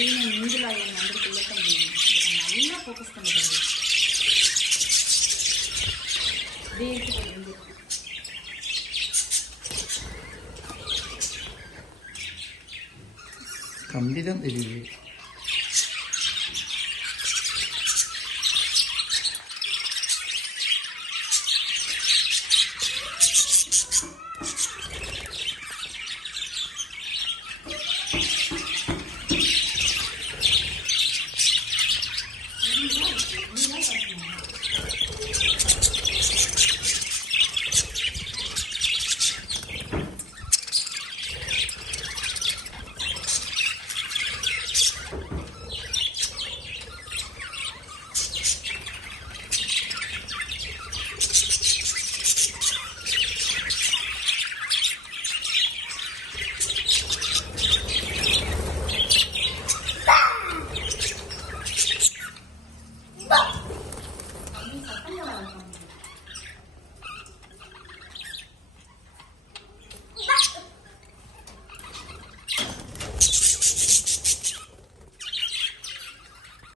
Green mingle oil வந்துருக்குள்ள தம்பி, நல்லா focus பண்ண தம்பி. அப்படியே இருக்கு கம்பி தான் தெரியுது.